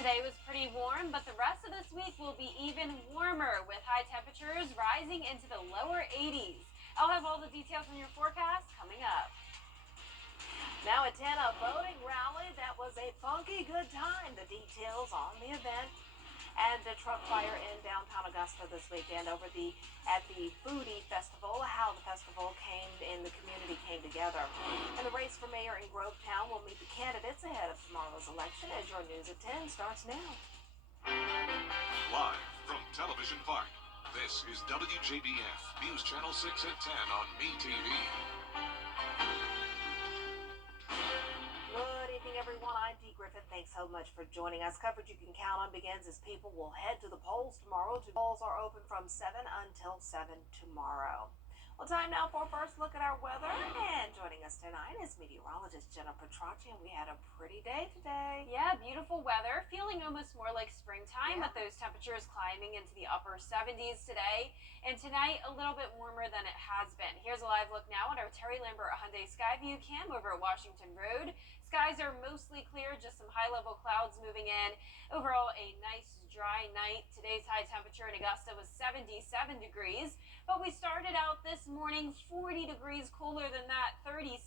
Today was pretty warm, but the rest of this week will be even warmer with high temperatures rising into the lower 80s. I'll have all the details on your forecast coming up. Now at 10, a voting rally that was a funky good time. The details on the event and the truck fire in downtown Augusta this weekend at the Foodie Festival, how the festival the community came together. And the race for mayor in Grovetown will meet the candidates ahead of tomorrow's election as your news at 10 starts now. Live from Television Park, this is WJBF News Channel 6 at 10 on MeTV. Good evening, everyone. I'm Dee Griffith. Thanks so much for joining us. Coverage you can count on begins as people will head to the polls tomorrow. Polls are open from 7 until 7 tomorrow. Well, time now for a first look at our weather. And joining us tonight is meteorologist Jenna Petracci. And we had a pretty day today. Yeah, beautiful weather. Feeling almost more like springtime with those temperatures climbing into the upper 70s today. And tonight, a little bit warmer than it has been. Here's a live look now at our Terry Lambert Hyundai Skyview cam over at Washington Road. Skies are mostly clear, just some high-level clouds moving in. Overall, a nice dry night. Today's high temperature in Augusta was 77 degrees, but we started out this morning 40 degrees cooler than that, 37.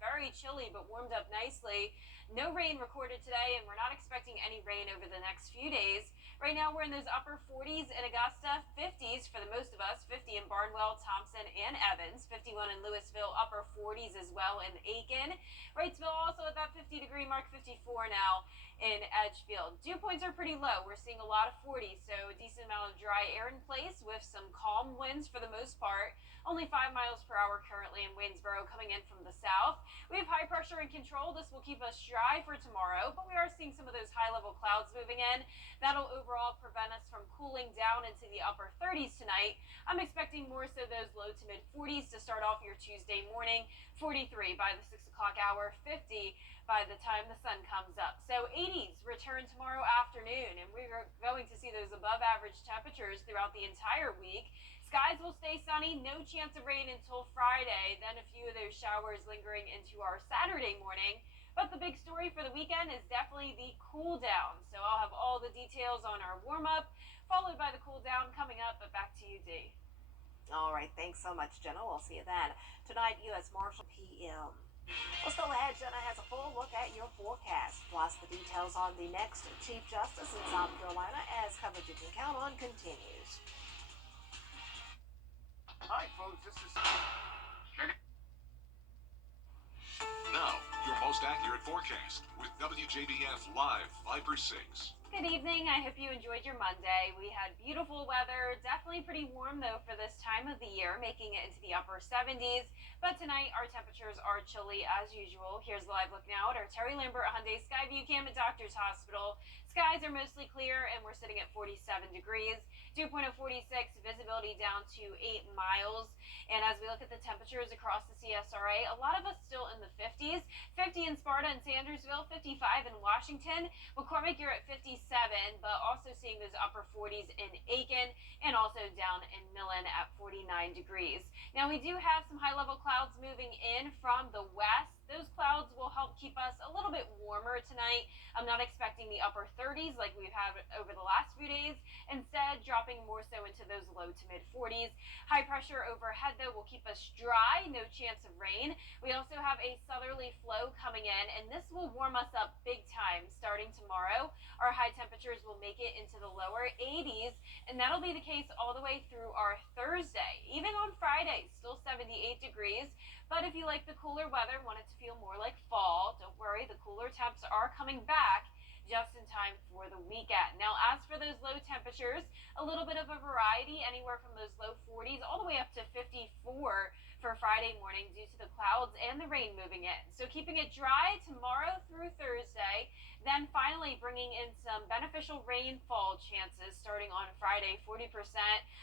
Very chilly, but warmed up nicely. No rain recorded today, and we're not expecting any rain over the next few days. Right now, we're in those upper 40s in Augusta, 50s for the most of us, 50 in Barnwell, Thompson, and Evans, 51 in Louisville, upper 40s as well in Aiken. Wrightsville also at that 50-degree mark, 54 now in Edgefield. Dew points are pretty low. We're seeing a lot of 40s, so a decent amount of dry air in place with some calm winds for the most part. Only 5 miles per hour currently in Waynesboro coming in from the south. We have high pressure in control. This will keep us dry for tomorrow, but we are seeing some of those high-level clouds moving in. That'll overall prevent us from cooling down into the upper 30s tonight. I'm expecting more so those low to mid 40s to start off your Tuesday morning. 43 by the 6 o'clock hour, 50 by the time the sun comes up. So 80s return tomorrow afternoon, and we're going to see those above average temperatures throughout the entire week. Skies will stay sunny, no chance of rain until Friday, then a few of those showers lingering into our Saturday morning. But the big story for the weekend is definitely the cool down. So I'll have all the details on our warm up, followed by the cool down coming up, but back to you, Dee. All right. Thanks so much, Jenna. We'll see you then. Tonight, U.S. Marshal PM. Well, still ahead, Jenna has a full look at your forecast, plus the details on the next Chief Justice in South Carolina as coverage you can count on continues. Hi, folks. This is... Now, your most accurate forecast with WJBF Live Viper 6. Good evening. I hope you enjoyed your Monday. We had beautiful weather, definitely pretty warm though for this time of the year, making it into the upper 70s. But tonight our temperatures are chilly as usual. Here's a live look now at our Terry Lambert Hyundai Skyview cam at Doctor's Hospital. Skies are mostly clear and we're sitting at 47 degrees. Dew point of 46, visibility down to 8 miles. And as we look at the temperatures across the CSRA, a lot of us still in the 50s. 50 in Sparta and Sandersville, 55 in Washington. McCormick, you're at 57, but also seeing those upper 40s in Aiken and also down in Millen at 49 degrees. Now we do have some high-level clouds moving in from the west. Those clouds will help keep us a little bit warmer tonight. I'm not expecting the upper 30s like we've had over the last few days. Instead, dropping more so into those low to mid 40s. High pressure overhead, though, will keep us dry. No chance of rain. We also have a southerly flow coming in, and this will warm us up big time starting tomorrow. Our high temperatures will make it into the lower 80s, and that'll be the case all the way through our Thursday. Even on Friday, still 78 degrees. But if you like the cooler weather, want it to feel more like fall, don't worry, the cooler temps are coming back just in time for the weekend. Now, as for those low temperatures, a little bit of a variety, anywhere from those low 40s all the way up to 54 for Friday morning due to the clouds and the rain moving in. So keeping it dry tomorrow through Thursday, then finally bringing in some beneficial rainfall chances starting on Friday, 40%.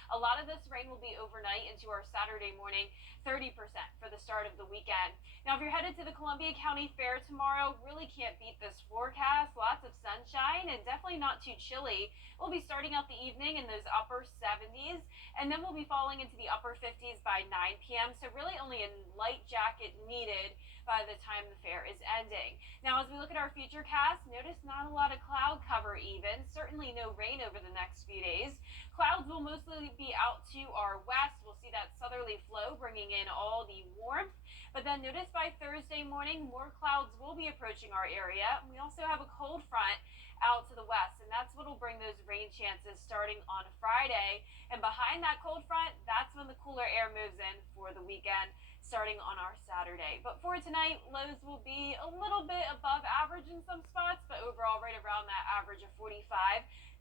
A lot of this rain will be overnight into our Saturday morning, 30% for the start of the weekend. Now, if you're headed to the Columbia County Fair tomorrow, really can't beat this forecast. Lots of sunshine and definitely not too chilly. We'll be starting out the evening in those upper 70s, and then we'll be falling into the upper 50s by 9 p.m. So really only a light jacket needed by the time the fair is ending. Now, as we look at our future cast, notice not a lot of cloud cover even. Certainly no rain over the next few days. Clouds will mostly be out to our west. We'll see that southerly flow bringing in all the warmth. But then notice by Thursday morning, more clouds will be approaching our area. We also have a cold front out to the west, and that's what will bring those rain chances starting on Friday. And behind that cold front, that's when the cooler air moves in for the weekend starting on our Saturday. But for tonight, lows will be a little bit above average in some spots, but overall right around that average of 45.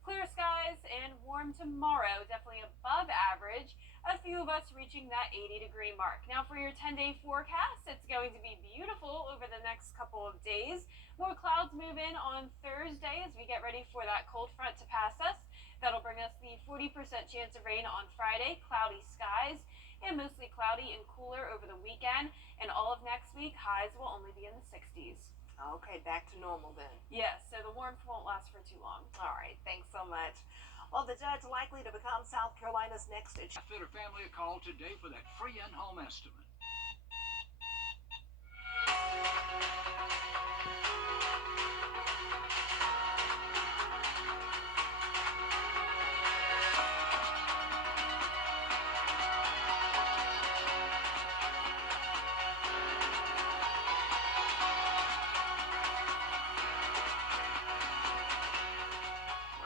Clear skies and warm tomorrow, definitely above average. A few of us reaching that 80-degree mark. Now for your 10-day forecast, it's going to be beautiful over the next couple of days. More clouds move in on Thursday as we get ready for that cold front to pass us. That'll bring us the 40% chance of rain on Friday, cloudy skies, and mostly cloudy and cooler over the weekend. And all of next week, highs will only be in the 60s. Okay, back to normal then. Yes, so the warmth won't last for too long. All right, thanks so much. Well, the judge likely to become South Carolina's next Fit a family a call today for that free in-home estimate.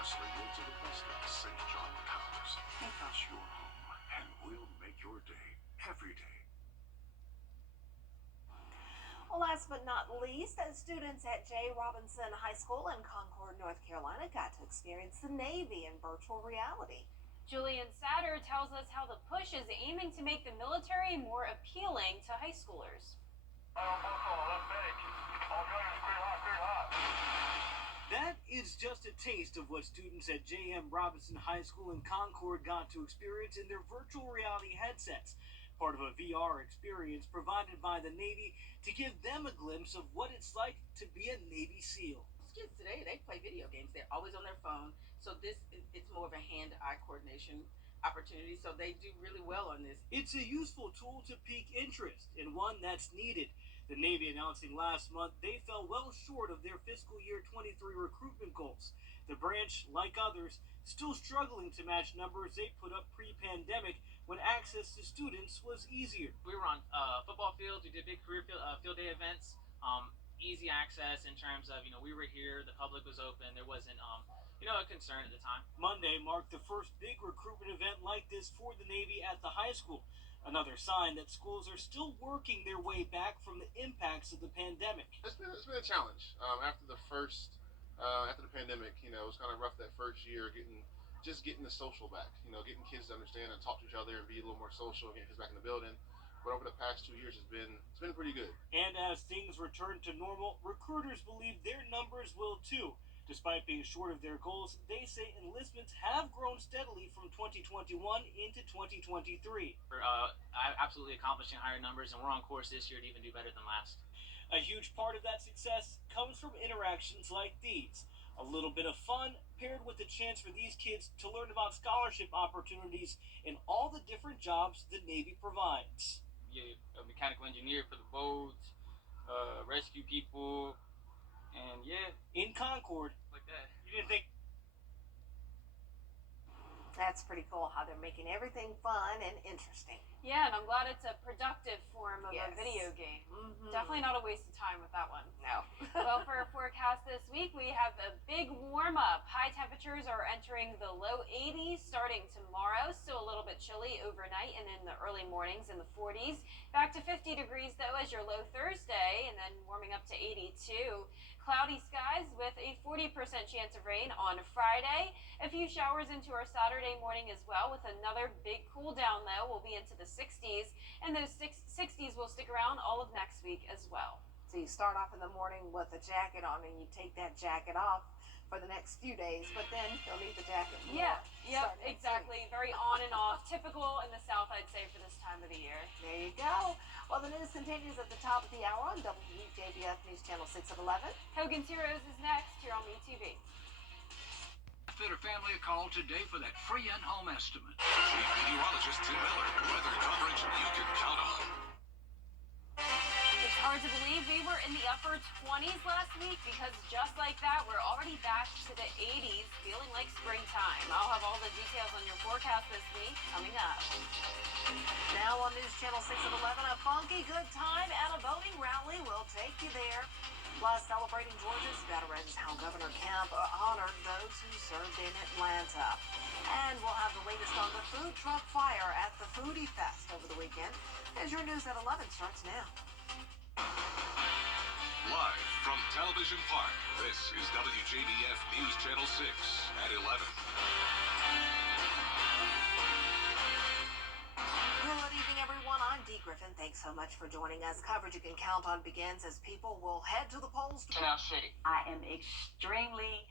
Wesley, go to the bus stop, St. John Towers. Make us your home, and we'll make your day every day. Well, last but not least, students at J. Robinson High School in Concord, North Carolina got to experience the Navy in virtual reality. Julian Satter tells us how the push is aiming to make the military more appealing to high schoolers. That is just a taste of what students at J.M. Robinson High School in Concord got to experience in their virtual reality headsets, part of a VR experience provided by the Navy to give them a glimpse of what it's like to be a Navy SEAL. Kids today, they play video games. They're always on their phone. So it's more of a hand-eye coordination opportunity. So they do really well on this. It's a useful tool to pique interest and one that's needed. The Navy announcing last month they fell well short of their fiscal year 23 recruitment goals. The branch, like others, still struggling to match numbers they put up pre-pandemic when access to students was easier. We were on football fields. We did big career field day events. Easy access in terms of, we were here, the public was open. There wasn't, a concern at the time. Monday marked the first big recruitment event like this for the Navy at the high school. Another sign that schools are still working their way back from the impacts of the pandemic. It's been a challenge after the pandemic. It was kind of rough that first year getting the social back. Getting kids to understand and talk to each other and be a little more social and getting kids back in the building. But over the past 2 years, it's been pretty good. And as things return to normal, recruiters believe their numbers will too. Despite being short of their goals, they say enlistments have grown steadily from 2021 into 2023. We're absolutely accomplishing higher numbers, and we're on course this year to even do better than last. A huge part of that success comes from interactions like these. A little bit of fun paired with the chance for these kids to learn about scholarship opportunities in all the different jobs the Navy provides. You're a mechanical engineer for the boats, rescue people, and in Concord, like that. You didn't think That's pretty cool how they're making everything fun and interesting. Yeah, and I'm glad it's a productive form of Yes. a video game. Mm-hmm. Definitely not a waste of time with that one. No. Well, for our forecast this week, we have a big warm up. High temperatures are entering the low 80s starting tomorrow. Still a little bit chilly overnight and in the early mornings in the 40s. Back to 50 degrees though as your low Thursday, and then warming up to 82. Cloudy skies with a 40% chance of rain on Friday. A few showers into our Saturday morning as well, with another big cool down though. We'll be into the 60s, and those 60s will stick around all of next week as well. So you start off in the morning with a jacket on, and you take that jacket off for the next few days, but then you'll need the jacket more. Yeah, yep, starting next exactly. Very on and off. Typical in the South, I'd say, for this time of the year. There you go. Well, the news continues at the top of the hour on WJBF News Channel 6 at 11. Hogan's Heroes is next here on MeTV. Fit a family a call today for that free in-home estimate. Chief Meteorologist Tim Miller. Weather coverage you can count on. It's Hard to believe we were in the upper 20s last week because just like that, we're already back to the 80s, feeling like springtime. I'll have all the details on your forecast this week coming up. Now on News Channel 6 at 11, a funky good time at a voting rally will take you there. Plus, celebrating Georgia's veterans, how Governor Kemp honored those who served in Atlanta. And we'll have the latest on the food truck fire at the Foodie Fest over the weekend. As your news at 11 starts now. Live from Television Park, this is WJBF News Channel 6 at 11. Good evening, everyone. I'm Dee Griffin. Thanks so much for joining us. Coverage you can count on begins as people will head to the polls. I am extremely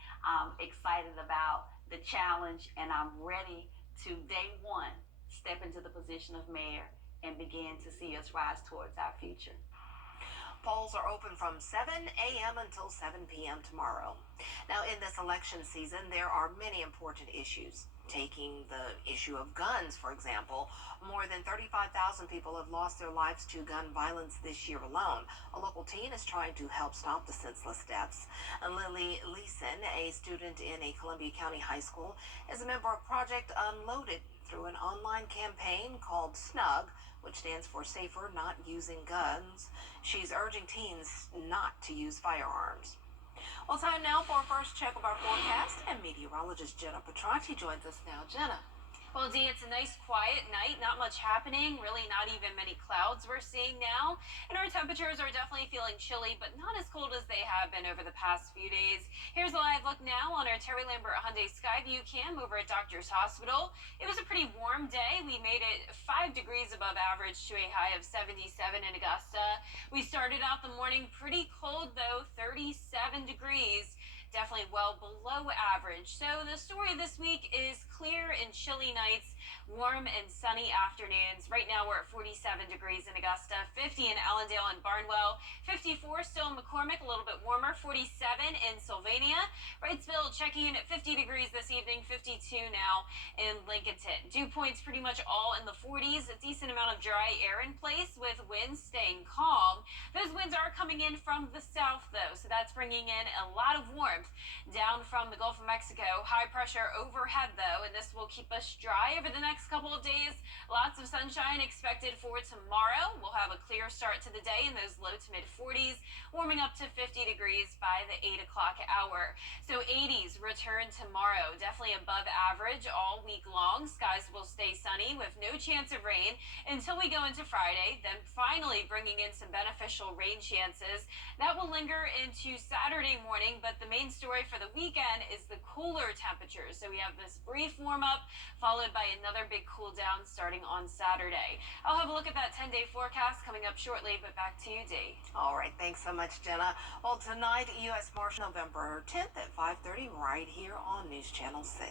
excited about the challenge, and I'm ready to, day one, step into the position of mayor and begin to see us rise towards our future. Polls are open from 7 a.m. until 7 p.m. tomorrow. Now, in this election season, there are many important issues. Taking the issue of guns, for example, more than 35,000 people have lost their lives to gun violence this year alone. A local teen is trying to help stop the senseless deaths. And Lily Leeson, a student in a Columbia County high school, is a member of Project Unloaded through an online campaign called SNUG, which stands for Safer Not Using Guns. She's urging teens not to use firearms. Well, time now for our first check of our forecast, and meteorologist Jenna Petracci joins us now. Jenna. Well, Dee, it's a nice quiet night, not much happening, really not even many clouds we're seeing now. And our temperatures are definitely feeling chilly, but not as cold as they have been over the past few days. Here's a live look now on our Terry Lambert Hyundai Skyview cam over at Doctor's Hospital. It was a pretty warm day. We made it 5 degrees above average to a high of 77 in Augusta. We started out the morning pretty cold, though, 37 degrees. Definitely well below average. So the story this week is clear and chilly nights, warm and sunny afternoons. Right now we're at 47 degrees in Augusta, 50 in Allendale and Barnwell, 54 still in McCormick, a little bit warmer, 47 in Sylvania. Wrightsville checking in at 50 degrees this evening, 52 now in Lincolnton. Dew points pretty much all in the 40s, a decent amount of dry air in place with winds staying calm. Those winds are coming in from the south though, so that's bringing in a lot of warmth down from the Gulf of Mexico. High pressure overhead though, and this will keep us dry over the next couple of days. Lots of sunshine expected for tomorrow. We'll have a clear start to the day in those low to mid 40s, warming up to 50 degrees by the 8 o'clock hour. So 80s return tomorrow, definitely above average all week long. Skies will stay sunny with no chance of rain until we go into Friday, then finally bringing in some beneficial rain chances. That will linger into Saturday morning, but the main story for the weekend is the cooler temperatures. So we have this brief warm up followed by another big cool down starting on Saturday. I'll have a look at that 10-day forecast coming up shortly, but back to you, Dee. All right, thanks so much, Jenna. Well, tonight, U.S. Marshal November 10th at 5:30 right here on News Channel 6.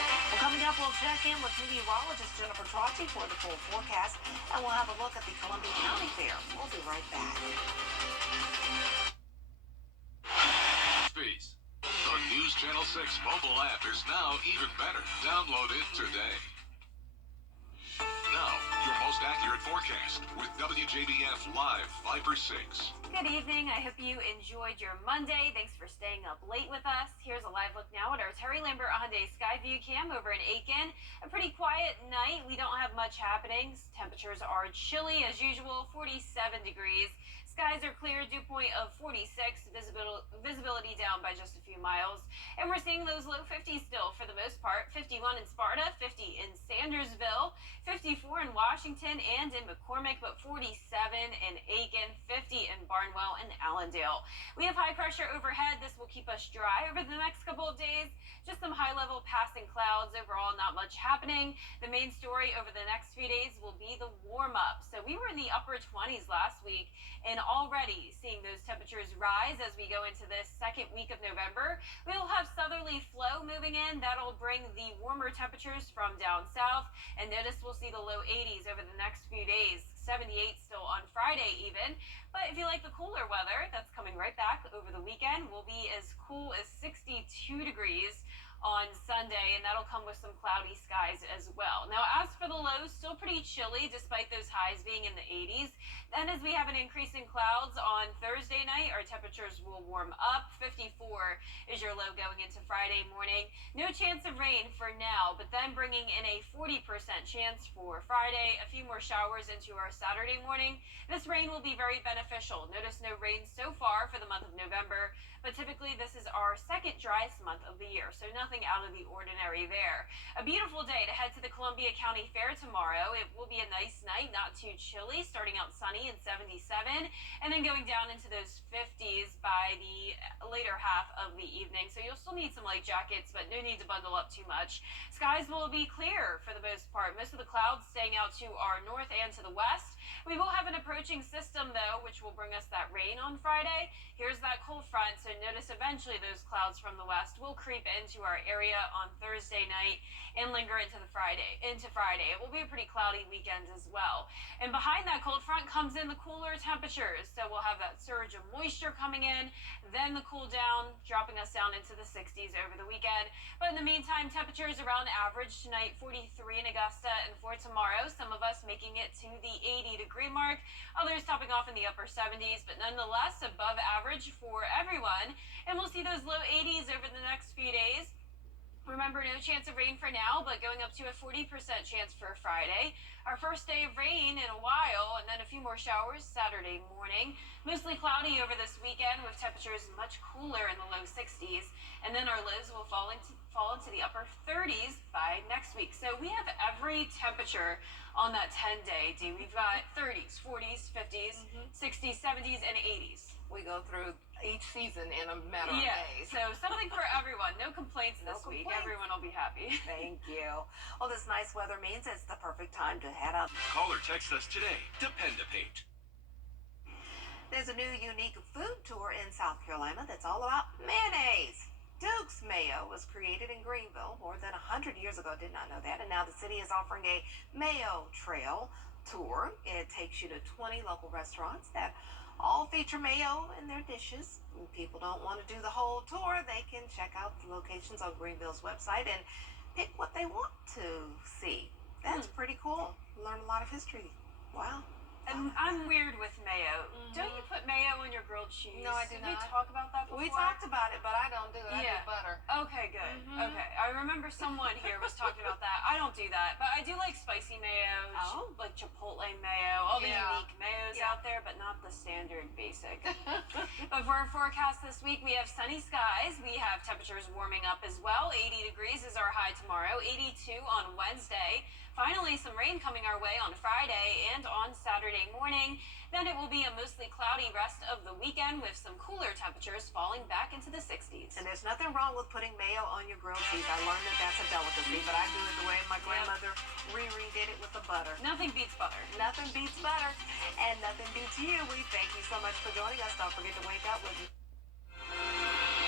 Well, coming up, we'll check in with meteorologist Jennifer Trotty for the full forecast, and we'll have a look at the Columbia County Fair. We'll be right back. Peace. The News Channel 6 mobile app is now even better. Download it today. Now, your most accurate forecast with WJBF Live Viper 6. Good evening. I hope you enjoyed your Monday. Thanks for staying up late with us. Here's a live look now at our Terry Lambert Hyundai Skyview cam over in Aiken. A pretty quiet night. We don't have much happening. Temperatures are chilly as usual, 47 degrees. Skies are clear, dew point of 46, visibility down by just a few miles. And we're seeing those low 50s still for the most part. 51 in Sparta, 50 in Sandersville, 54 in Washington and in McCormick, but 47 in Aiken, 50 in Barnwell and Allendale. We have high pressure overhead. This will keep us dry over the next couple of days. Just some high-level passing clouds. Overall, not much happening. The main story over the next few days will be the warm-up. So we were in the upper 20s last week, and already seeing those temperatures rise as we go into this second week of November. We will have southerly flow moving in. That'll bring the warmer temperatures from down south. And notice we'll see the low 80s over the next few days. 78 still on Friday even. But if you like the cooler weather, that's coming right back over the weekend. We'll be as cool as 62 degrees on Sunday, and that'll come with some cloudy skies as well. Now, as for the lows, still pretty chilly despite those highs being in the 80s. Then as we have an increase in clouds on Thursday night, our temperatures will warm up. 54 is your low going into Friday morning. No chance of rain for now, but then bringing in a 40% chance for Friday. A few more showers into our Saturday morning. This rain will be very beneficial. Notice no rain so far for the month of November, but typically this is our second driest month of the year, so nothing out of the ordinary there. A beautiful day to head to the Columbia County Fair tomorrow. It will be a nice night, not too chilly, starting out sunny and 77, and then going down into those 50s by the later half of the evening. So you'll still need some light jackets, but no need to bundle up too much. Skies will be clear for the most part. Most of the clouds staying out to our north and to the west. We will have an approaching system, though, which will bring us that rain on Friday. Here's that cold front, so notice eventually those clouds from the west will creep into our area on Thursday night and linger into Friday. It will be a pretty cloudy weekend as well. And behind that cold front comes in the cooler temperatures, so we'll have that surge of moisture coming in, then the cool down, dropping us down into the 60s over the weekend. But in the meantime, temperatures around average tonight, 43 in Augusta, and for tomorrow, some of us making it to the 80-degree mark, others topping off in the upper 70s, but nonetheless above average for everyone. And we'll see those low 80s over the next few days. Remember, no chance of rain for now, but going up to a 40% chance for Friday. Our first day of rain in a while, and then a few more showers Saturday morning. Mostly cloudy over this weekend with temperatures much cooler in the low 60s. And then our lows will fall into the upper 30s by next week. So we have every temperature on that 10-day. We've got 30s, 40s, 50s, 60s, 70s, and 80s. We go through each season in a matter of days. So something for everyone. No complaints this week. Everyone will be happy. Thank you. Well, this nice weather means it's the perfect time to head out. Call or text us today. Dependapate. There's a new unique food tour in South Carolina that's all about mayonnaise. Duke's Mayo was created in Greenville more than 100 years ago. Did not know that. And now the city is offering a Mayo Trail tour. It takes you to 20 local restaurants that all feature mayo in their dishes. When people don't want to do the whole tour, they can check out the locations on Greenville's website and pick what they want to see. That's pretty cool. Learn a lot of history. Wow. And I'm weird with mayo. Don't you put mayo on your grilled cheese? No, I do Did we not. talk about that before? We talked about it, but I don't do it. I do butter. Okay, good. Okay. I remember someone here was talking about that. I don't do that, but I do like spicy mayo, like Chipotle mayo, all the unique mayos out there, but not the standard basic. But for our forecast this week, we have sunny skies. We have temperatures warming up as well. 80 degrees is our high tomorrow, 82 on Wednesday. Finally, some rain coming our way on Friday and on Saturday morning. Then it will be a mostly cloudy rest of the weekend with some cooler temperatures falling back into the 60s. And there's nothing wrong with putting mayo on your grilled cheese. I learned that that's a delicacy, but I do it the way my grandmother Riri did it with the butter. Nothing beats butter. Nothing beats butter, and nothing beats you. We thank you so much for joining us. Don't forget to wake up with